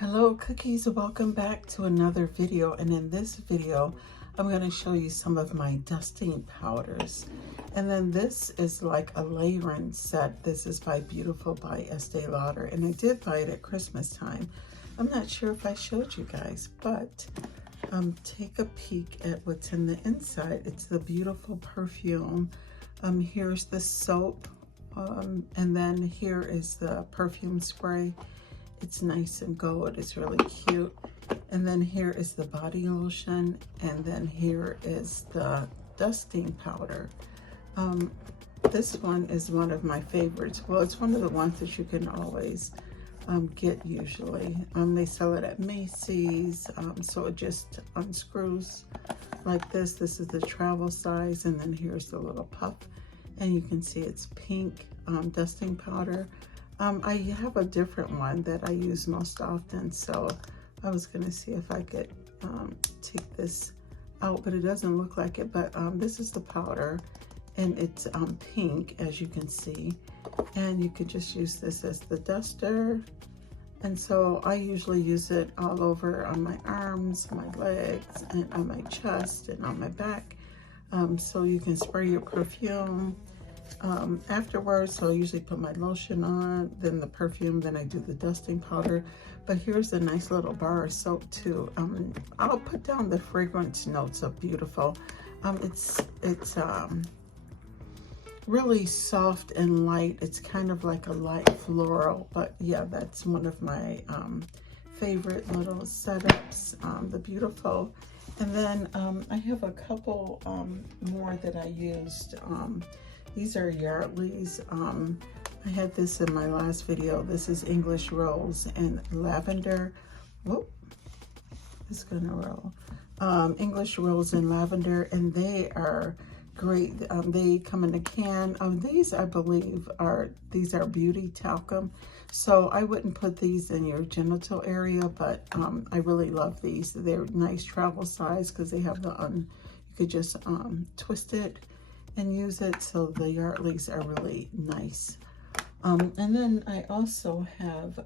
Hello cookies, welcome back to another video, and in this video I'm going to show you some of my dusting powders. And then this is like a layering set. This is by Beautiful by Estee Lauder, and I did buy it at Christmas time. I'm not sure if I showed you guys, but take a peek at what's in the inside. It's the Beautiful perfume. Here's the soap, and then here is the perfume spray. It's nice and gold. It's really cute. And then here is the body lotion, and then here is the dusting powder. This one is one of my favorites. Well, it's one of the ones that you can always get usually. They sell it at Macy's, so it just unscrews like this. This is the travel size, and then here's the little puff, and you can see it's pink dusting powder. I have a different one that I use most often, so I was going to see if I could take this out, but it doesn't look like it. But this is the powder, and it's pink, as you can see, and you could just use this as the duster. And so I usually use it all over on my arms, my legs, and on my chest, and on my back. So you can spray your perfume afterwards. So I usually put my lotion on, then the perfume, then I do the dusting powder. But here's a nice little bar of soap too. I'll put down the fragrance notes of Beautiful. It's really soft and light. It's kind of like a light floral, but yeah, that's one of my favorite little setups, the Beautiful. And then I have a couple more that I used. These are Yardley's. I had this in my last video. This is English Rose and Lavender. Whoop, it's gonna roll. English Rose and Lavender, and they are great. They come in a can. These, I believe, are beauty talcum. So I wouldn't put these in your genital area, but I really love these. They're nice travel size because they have the you could just twist it and use it. So the Yardleys are really nice. And then I also have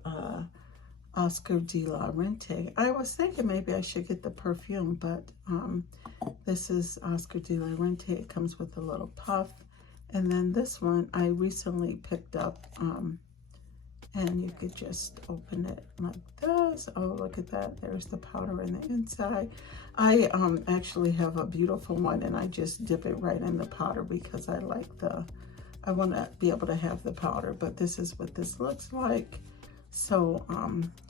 Oscar de la Renta. I was thinking maybe I should get the perfume, but this is Oscar de la Renta. It comes with a little puff. And then this one I recently picked up, and you could just open it like this. Oh, look at that. There's the powder in the inside. I actually have a Beautiful one, and I just dip it right in the powder because I like I want to be able to have the powder. But this is what this looks like. So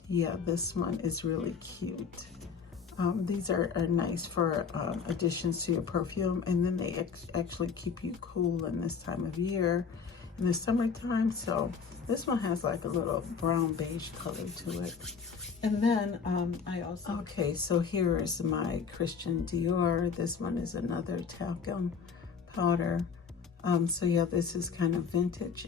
yeah, this one is really cute. These are nice for additions to your perfume, and then they actually keep you cool in this time of year, in the summertime. So this one has like a little brown beige color to it. And then I also, okay, so here is my Christian Dior. This one is another talcum powder. So yeah, this is kind of vintage,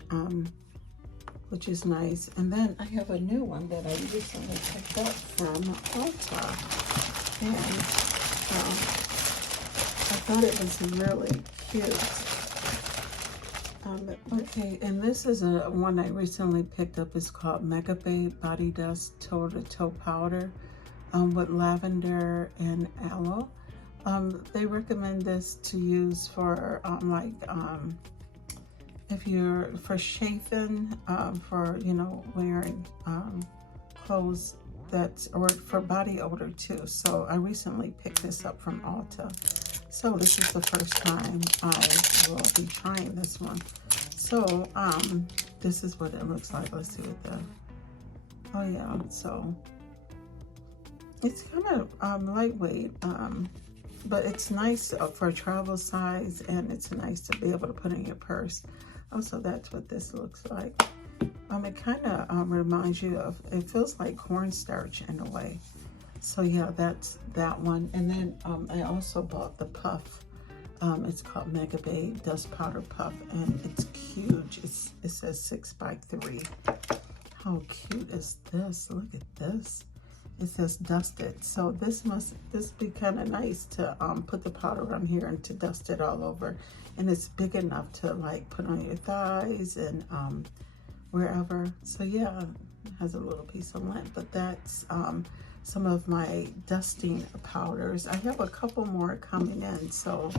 which is nice. And then I have a new one that I recently picked up from Ulta, and I thought it was really cute. Okay, and this is one I recently picked up. It's called Mega Babe Body Dust Toe to Toe Powder with lavender and aloe. They recommend this to use for if you're for chafing, for wearing clothes or for body odor too. So I recently picked this up from Ulta. So this is the first time I will be trying this one. So this is what it looks like. Let's see what oh yeah, so it's kind of lightweight, but it's nice for travel size, and it's nice to be able to put in your purse. Also, that's what this looks like. It kind of reminds you of, it feels like cornstarch in a way. So yeah, that's that one. And then I also bought the puff. It's called Mega Babe Dust Powder Puff, and it's huge. It says 6x3. How cute is this? Look at this. It says dusted. So this be kind of nice to put the powder on here and to dust it all over. And it's big enough to like put on your thighs and wherever. So yeah, It has a little piece of lint, but that's some of my dusting powders. I have a couple more coming in, so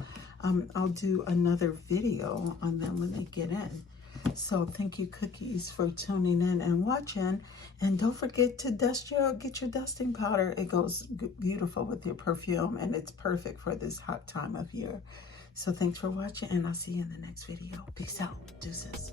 I'll do another video on them when they get in. So thank you, Cookies, for tuning in and watching. And don't forget to get your dusting powder. It goes beautiful with your perfume, and it's perfect for this hot time of year. So thanks for watching, and I'll see you in the next video. Peace out. Deuces.